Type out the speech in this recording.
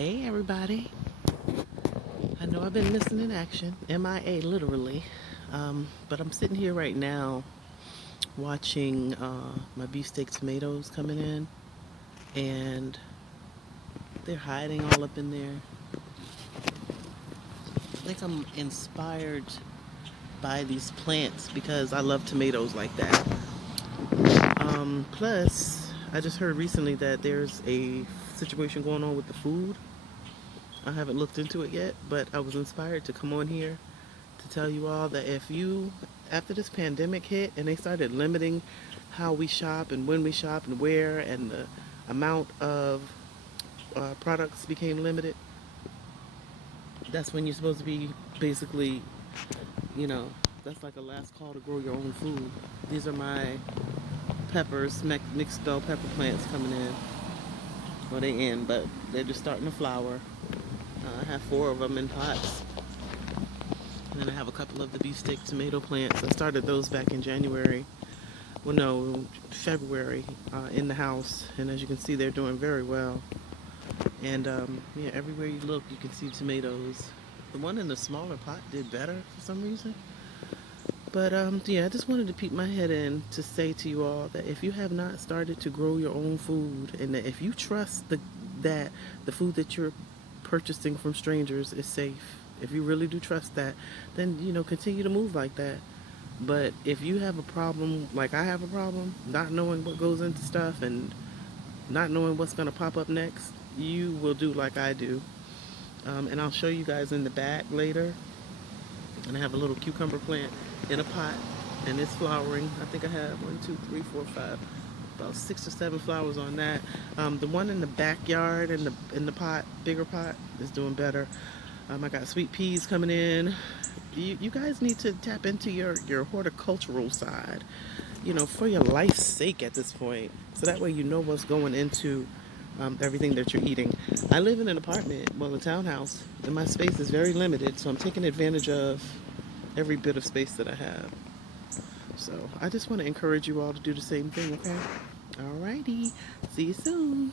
Hey everybody. I know I've been missing in action, MIA literally. But I'm sitting here right now watching my beefsteak tomatoes coming in, and they're hiding all up in there. I think I'm inspired by these plants because I love tomatoes like that. Plus, I just heard recently that there's a situation going on with the food. I haven't looked into it yet, but I was inspired to come on here to tell you all that after this pandemic hit and they started limiting how we shop and when we shop and where, and the amount of products became limited, that's when you're supposed to be basically, you know, that's like a last call to grow your own food. These are my peppers, mixed bell pepper plants coming in. Well, they in, but they're just starting to flower. I have 4 of them in pots. And then I have a couple of the beefsteak tomato plants. I started those back in January. Well, no, February in the house. And as you can see, they're doing very well. And yeah, everywhere you look, you can see tomatoes. The one in the smaller pot did better for some reason. But yeah, I just wanted to peek my head in to say to you all that if you have not started to grow your own food, and that if you trust that the food that you're purchasing from strangers is safe, if you really do trust that, then continue to move like that. But if you have a problem, like I have a problem, not knowing what goes into stuff and not knowing what's going to pop up next, you will do like I do. And I'll show you guys in the back later. And I have a little cucumber plant in a pot, and it's flowering. I think I have 1, 2, 3, 4, 5, about 6 or 7 flowers on that. The one in the backyard in the pot, bigger pot, is doing better. I got sweet peas coming in. You guys need to tap into your horticultural side, for your life's sake at this point, so that way you know what's going into everything that you're eating. I live in an apartment, well, a townhouse, and my space is very limited, so I'm taking advantage of every bit of space that I have. So I just want to encourage you all to do the same thing, okay? Alrighty. See you soon.